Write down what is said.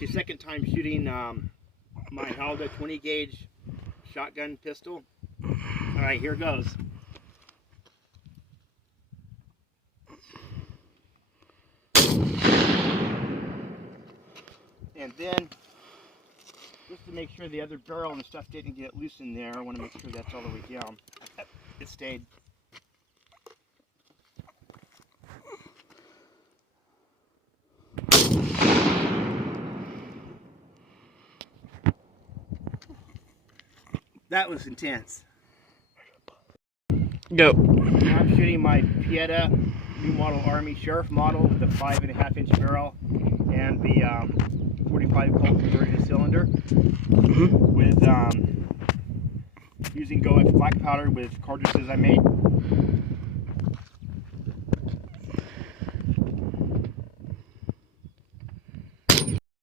actually second time shooting my Howdah 20 gauge shotgun pistol. All right, here goes. And then, just to make sure the other barrel and stuff didn't get loose in there, I want to make sure that's all the way down. It stayed. That was intense. Go. Now I'm shooting my Pieta new model Army Sheriff model with the 5.5 inch barrel and the 45 Colt conversion cylinder with using Go black powder with cartridges I made.